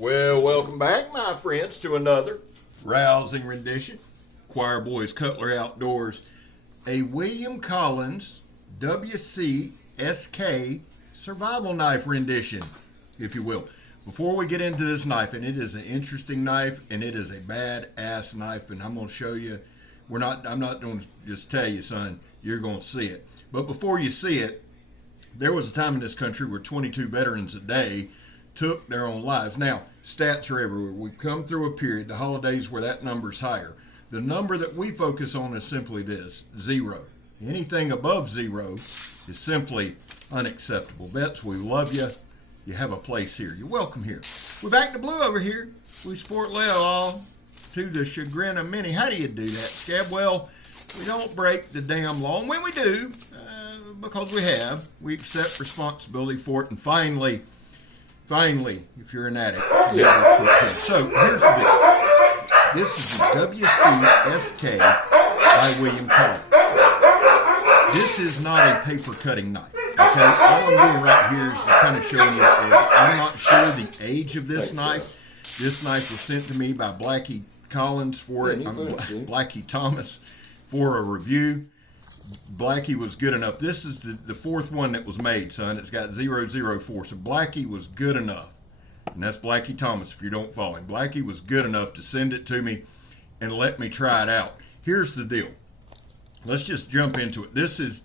Well, welcome back, my friends, to another rousing rendition. Choir Boys Cutlery Outdoors, a William Collins WCSK survival knife rendition, if you will. Before we get into this knife, and it is an interesting knife, and it is a badass knife, and I'm going to show you. I'm not going to just tell you, son, you're going to see it. But before you see it, there was a time in this country where 22 veterans a day took their own lives. Now, stats are everywhere. We've come through a period, the holidays, where that number's higher. The number that we focus on is simply this: 0. Anything above 0 is simply unacceptable. Vets, we love you. You have a place here. You're welcome here. We're back to blue over here. We sport all to the chagrin of many. How do you do that, Scab? Well, we don't break the damn law. And when we do, because we accept responsibility for it. And finally, if you're an addict, so here's the deal. This is the WCSK by William Collins. This is not a paper cutting knife. Okay, all I'm doing right here is just kind of showing you. I'm not sure the age of this knife. This knife was sent to me by Blackie Collins for it. Blackie Thomas for a review. Blackie was good enough. This is the fourth one that was made, son. It's got 004. So Blackie was good enough. And that's Blackie Thomas, if you don't follow him. Blackie was good enough to send it to me and let me try it out. Here's the deal. Let's just jump into it. This is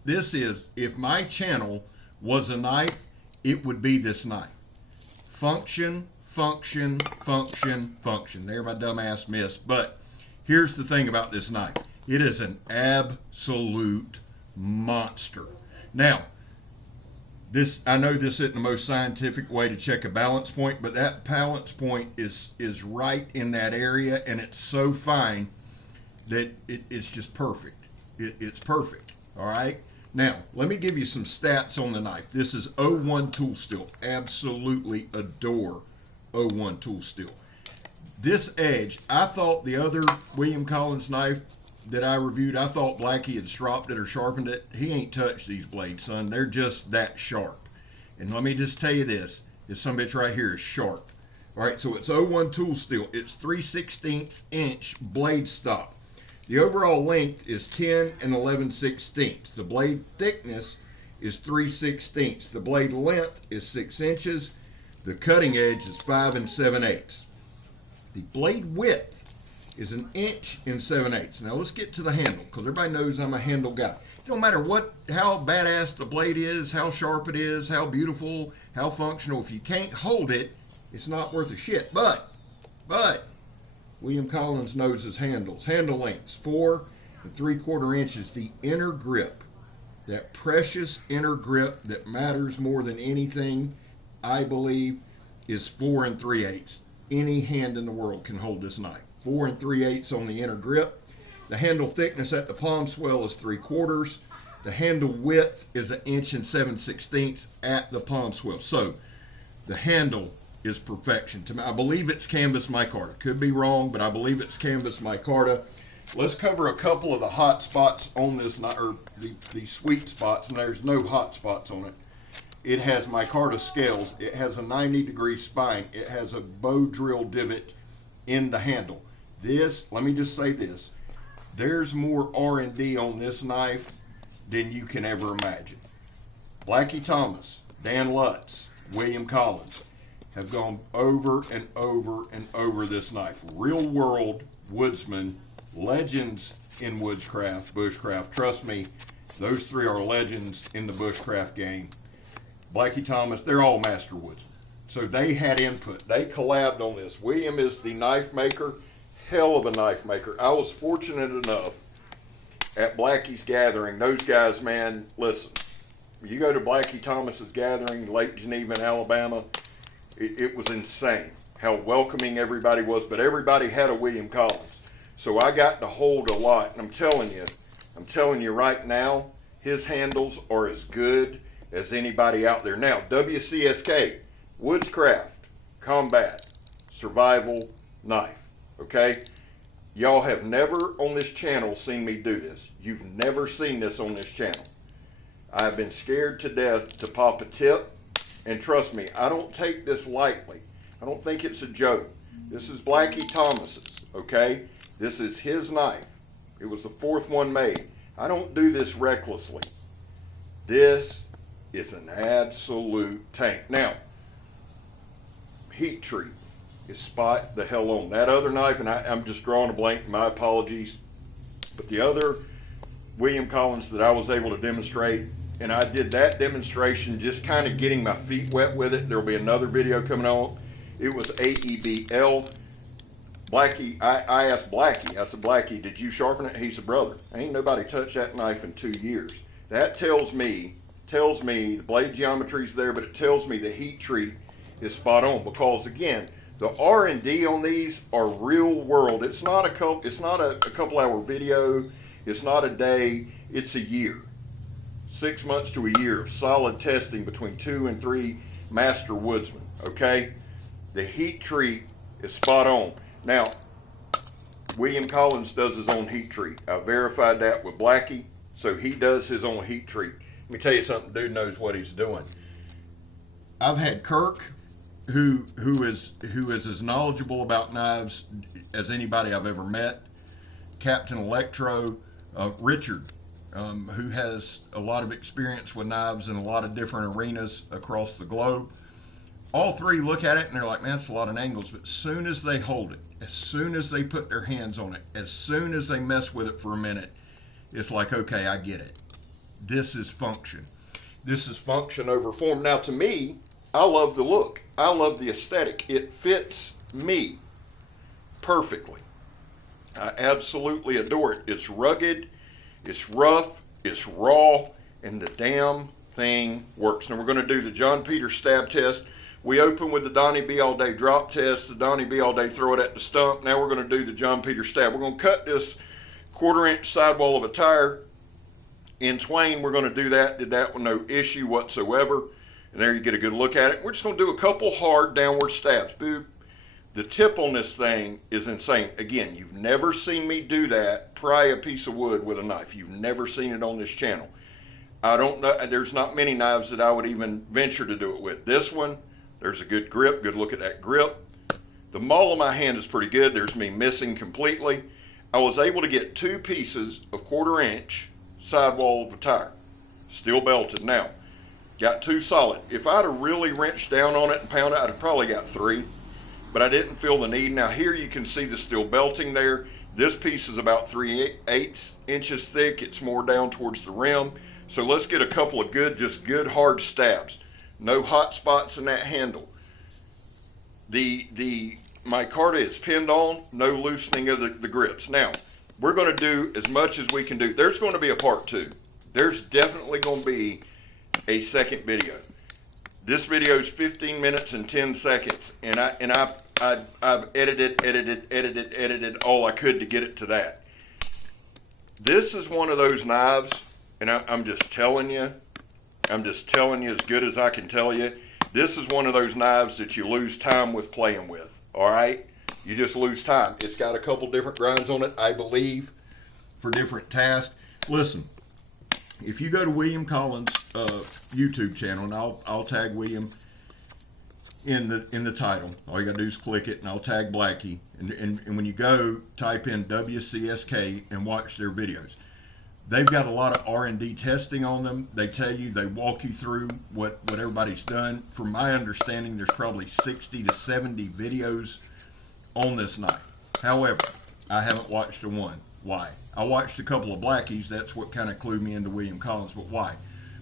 if my channel was a knife, it would be this knife. Function, function, function, function. There my dumbass missed. But here's the thing about this knife. It is an absolute monster. Now, I know this isn't the most scientific way to check a balance point, but that balance point is right in that area, and it's so fine that it's just perfect. It's perfect. All right. Now, let me give you some stats on the knife. This is 01 tool steel. Absolutely adore 01 tool steel. This edge, I thought the other William Collins knife that I reviewed, I thought Blackie had stropped it or sharpened it. He ain't touched these blades, son. They're just that sharp. And let me just tell you this some bitch right here is sharp. All right, so it's 01 tool steel. It's 3/16 inch blade stock. The overall length is 10 and 11/16. The blade thickness is 3/16. The blade length is 6 inches. The cutting edge is 5 7/8. The blade width is 1 inch and 7/8. Now let's get to the handle, because everybody knows I'm a handle guy. It don't matter how badass the blade is, how sharp it is, how beautiful, how functional. If you can't hold it, it's not worth a shit. But William Collins knows his handles. Handle lengths 4 3/4 inches. The inner grip, that precious inner grip that matters more than anything, I believe, is 4 3/8. Any hand in the world can hold this knife. 4 3/8 on the inner grip. The handle thickness at the palm swell is 3/4. The handle width is 1 inch and 7/16 at the palm swell. So the handle is perfection to me. I believe it's canvas micarta. Could be wrong, but I believe it's canvas micarta. Let's cover a couple of the hot spots on this knife, or the sweet spots, and there's no hot spots on it. It has micarta scales. It has a 90-degree spine. It has a bow drill divot in the handle. This, let me just say this, there's more R&D on this knife than you can ever imagine. Blackie Thomas, Dan Lutz, William Collins have gone over and over and over this knife. Real world woodsmen, legends in bushcraft. Trust me, those three are legends in the bushcraft game. Blackie Thomas, they're all master woodsmen. So they had input. They collabed on this. William is the knife maker. Hell of a knife maker. I was fortunate enough at Blackie's gathering. Those guys, man, listen. You go to Blackie Thomas's gathering, Lake Geneva in Alabama, it was insane how welcoming everybody was, but everybody had a William Collins. So I got to hold a lot, and I'm telling you right now, his handles are as good as anybody out there. Now, WCSK, Bushcraft, combat, survival knife, okay? Y'all have never on this channel seen me do this. You've never seen this on this channel. I've been scared to death to pop a tip, and trust me, I don't take this lightly. I don't think it's a joke. This is Blackie Thomas's, okay? This is his knife. It was the 4th one made. I don't do this recklessly. This is an absolute tank. Now, heat treat is spot the hell on. That other knife, and I'm just drawing a blank, my apologies, but the other William Collins that I was able to demonstrate, and I did that demonstration just kind of getting my feet wet with it. There will be another video coming on. It was AEBL. Blackie, I asked Blackie, I said, Blackie, did you sharpen it? He said, brother, ain't nobody touched that knife in 2 years. That tells me the blade geometry's there, but it tells me the heat treat is spot on, because again, the R&D on these are real world. It's not a couple hour video. It's not a day. It's a year. 6 months to a year of solid testing between 2 and 3 master woodsmen. Okay, the heat treat is spot on. Now, William Collins does his own heat treat. I verified that with Blackie, so he does his own heat treat. Let me tell you something, dude knows what he's doing. I've had Kirk, who is as knowledgeable about knives as anybody I've ever met. Captain Electro, Richard, who has a lot of experience with knives in a lot of different arenas across the globe. All three look at it and they're like, man, that's a lot of angles. But as soon as they hold it, as soon as they put their hands on it, as soon as they mess with it for a minute, it's like, okay, I get it. This is function. This is function over form. Now, to me, I love the look. I love the aesthetic. It fits me perfectly. I absolutely adore it. It's rugged, it's rough, it's raw, and the damn thing works. Now, we're going to do the John Peter stab test. We open with the Donnie B All Day drop test, the Donnie B All Day throw it at the stump. Now we're going to do the John Peter stab. We're going to cut this 1/4 inch sidewall of a tire in twain. We're going to do that. Did that with no issue whatsoever. And there you get a good look at it. We're just going to do a couple hard downward stabs. Boop. The tip on this thing is insane. Again, you've never seen me do that, pry a piece of wood with a knife. You've never seen it on this channel. I don't know. There's not many knives that I would even venture to do it with. This one, there's a good grip. Good look at that grip. The maul of my hand is pretty good. There's me missing completely. I was able to get 2 pieces of 1/4 inch sidewall of the tire. Still belted. Now, got 2 solid. If I'd have really wrenched down on it and pounded it, I'd have probably got 3. But I didn't feel the need. Now here you can see the steel belting there. This piece is about 3/8 inches thick. It's more down towards the rim. So let's get a couple of just good hard stabs. No hot spots in that handle. The micarta is pinned on, no loosening of the grips. Now, we're going to do as much as we can do. There's going to be a part 2. There's definitely going to be a second video. This video is 15 minutes and 10 seconds, and I've edited all I could to get it to that. This is one of those knives, and I'm just telling you as good as I can tell you. This is one of those knives that you lose time with playing with. All right, you just lose time. It's got a couple different grinds on it, I believe, for different tasks. Listen, if you go to William Collins' YouTube channel, and I'll tag William in the title. All you gotta do is click it, and I'll tag Blackie. And when you go, type in WCSK and watch their videos. They've got a lot of R&D testing on them. They tell you, they walk you through what everybody's done. From my understanding, there's probably 60 to 70 videos on this knife. However, I haven't watched a one. Why? I watched a couple of Blackies. That's what kind of clued me into William Collins. But why?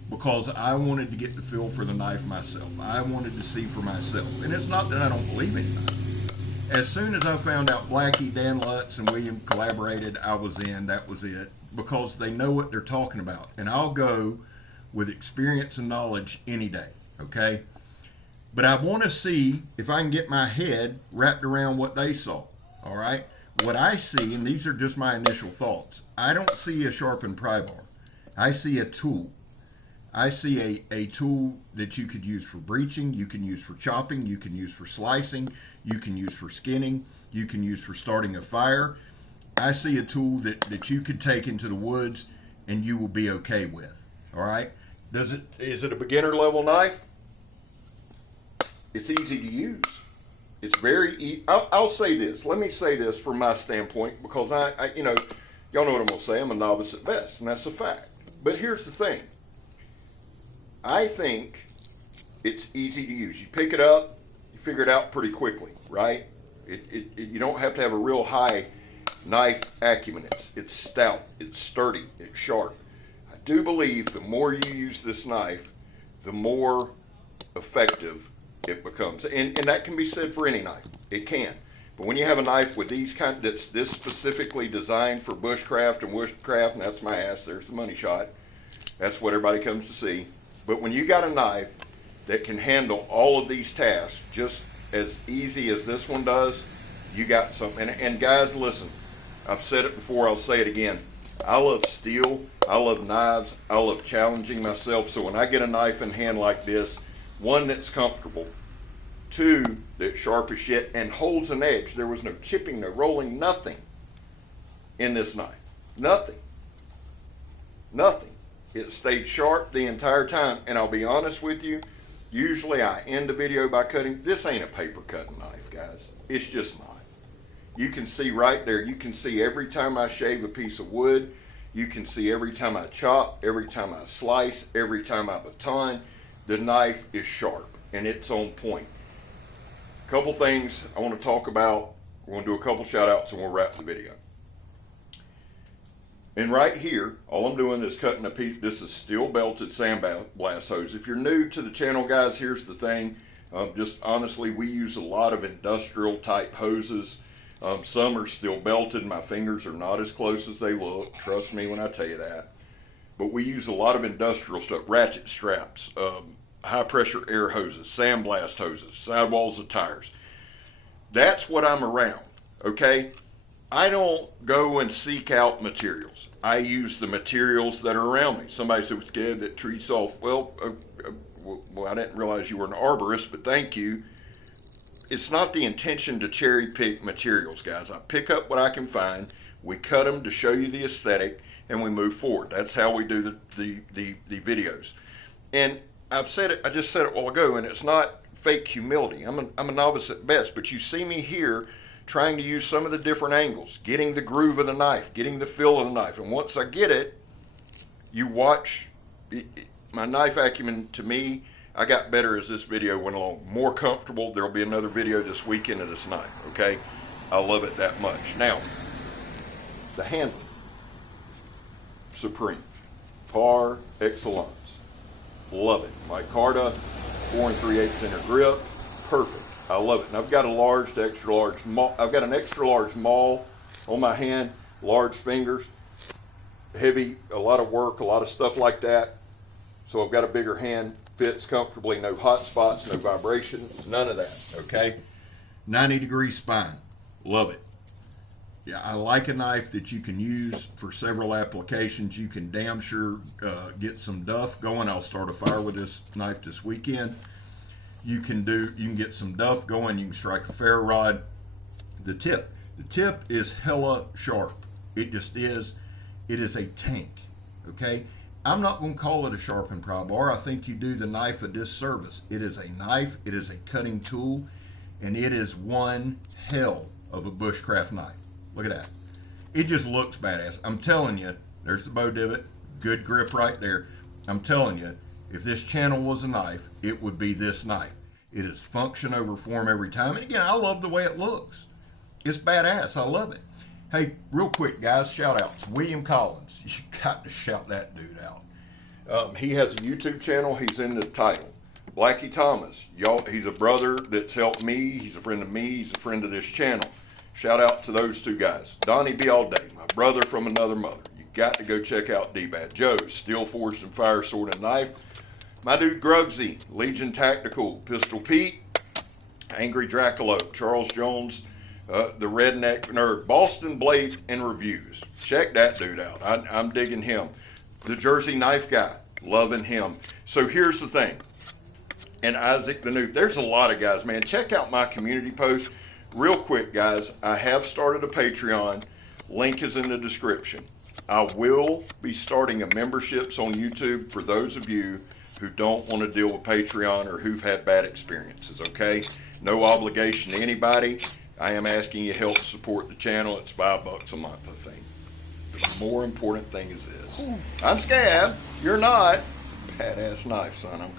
Because I wanted to get the feel for the knife myself. I wanted to see for myself. And it's not that I don't believe in it. As soon as I found out Blackie, Dan Lutz, and William collaborated, I was in. That was it. Because they know what they're talking about. And I'll go with experience and knowledge any day. Okay? But I want to see if I can get my head wrapped around what they saw. All right? What I see, and these are just my initial thoughts, I don't see a sharpened pry bar. I see a tool. I see a tool that you could use for breeching, you can use for chopping, you can use for slicing, you can use for skinning, you can use for starting a fire. I see a tool that you could take into the woods and you will be okay with. All right? Is it a beginner level knife? It's easy to use. It's very easy. I'll say this. Let me say this from my standpoint, because I you know, y'all know what I'm going to say. I'm a novice at best, and that's a fact. But here's the thing. I think it's easy to use. You pick it up, you figure it out pretty quickly, right? You don't have to have a real high knife acumen. It's stout, it's sturdy, it's sharp. I do believe the more you use this knife, the more effective it becomes. And that can be said for any knife. It can. But when you have a knife with these that's this specifically designed for bushcraft and woodcraft, and that's my ass, there's the money shot. That's what everybody comes to see. But when you got a knife that can handle all of these tasks just as easy as this one does, you got something. And guys, listen, I've said it before, I'll say it again. I love steel, I love knives, I love challenging myself. So when I get a knife in hand like this, one that's comfortable, two that's sharp as shit and holds an edge. There was no chipping, no rolling, nothing in this knife. Nothing. Nothing. It stayed sharp the entire time. And I'll be honest with you, usually I end the video by cutting. This ain't a paper cutting knife, guys. It's just not. You can see right there, you can see every time I shave a piece of wood, you can see every time I chop, every time I slice, every time I baton, the knife is sharp and it's on point. A couple things I want to talk about. We're going to do a couple shout outs and we'll wrap the video. And right here, all I'm doing is cutting a piece. This is steel belted sandblast hose. If you're new to the channel, guys, here's the thing. Just honestly, we use a lot of industrial type hoses. Some are steel belted. My fingers are not as close as they look. Trust me when I tell you that. But we use a lot of industrial stuff, ratchet straps, high pressure air hoses, sandblast hoses, sidewalls of tires. That's what I'm around, okay? I don't go and seek out materials. I use the materials that are around me. Somebody said, scared that trees off. Well, I didn't realize you were an arborist, but thank you. It's not the intention to cherry pick materials, guys. I pick up what I can find. We cut them to show you the aesthetic, and we move forward. That's how we do the videos. And I've said it, I just said it a while ago, and it's not fake humility. I'm a novice at best, but you see me here trying to use some of the different angles, getting the groove of the knife, getting the feel of the knife. And once I get it, you watch my knife acumen. To me, I got better as this video went along. More comfortable. There'll be another video this weekend of this knife, okay? I love it that much. Now, the handle. Supreme. Par excellence. Love it. Micarta, 4 3/8 inch grip. Perfect. I love it. And I've got a large to extra large maul. I've got an extra large maul on my hand, large fingers, heavy, a lot of work, a lot of stuff like that. So I've got a bigger hand, fits comfortably, no hot spots, no vibration, none of that, okay? 90-degree spine. Love it. Yeah, I like a knife that you can use for several applications. You can damn sure get some duff going. I'll start a fire with this knife this weekend. You can get some duff going. You can strike a ferro rod. The tip is hella sharp. It just is. It is a tank, okay? I'm not going to call it a sharpened pry bar. I think you do the knife a disservice. It is a knife. It is a cutting tool, and it is one hell of a bushcraft knife. Look at that. It just looks badass. I'm telling you, there's the bow divot. Good grip right there. I'm telling you, if this channel was a knife, it would be this knife. It is function over form every time. And again, I love the way it looks. It's badass. I love it. Hey, real quick, guys, shout outs. William Collins. You got to shout that dude out. He has a YouTube channel. He's in the title. Blackie Thomas. Y'all, he's a brother that's helped me. He's a friend of me. He's a friend of this channel. Shout out to those two guys. Donnie B. All Day, my brother from another mother. You got to go check out D-Bad Joe, Steel Forged and Fire Sword and Knife. My dude Grugsy, Legion Tactical, Pistol Pete, Angry Dracula, Charles Jones, the Redneck Nerd, Boston Blade and Reviews. Check that dude out. I'm digging him. The Jersey Knife Guy, loving him. So here's the thing. And Isaac the Noob. There's a lot of guys, man. Check out my community post. Real quick, guys, I have started a Patreon. Link is in the description. I will be starting a memberships on YouTube for those of you who don't want to deal with Patreon or who've had bad experiences, okay? No obligation to anybody. I am asking you help support the channel. It's $5 a month, I think. The more important thing is this. I'm Scab. You're not. Badass knife, son. I'm gone.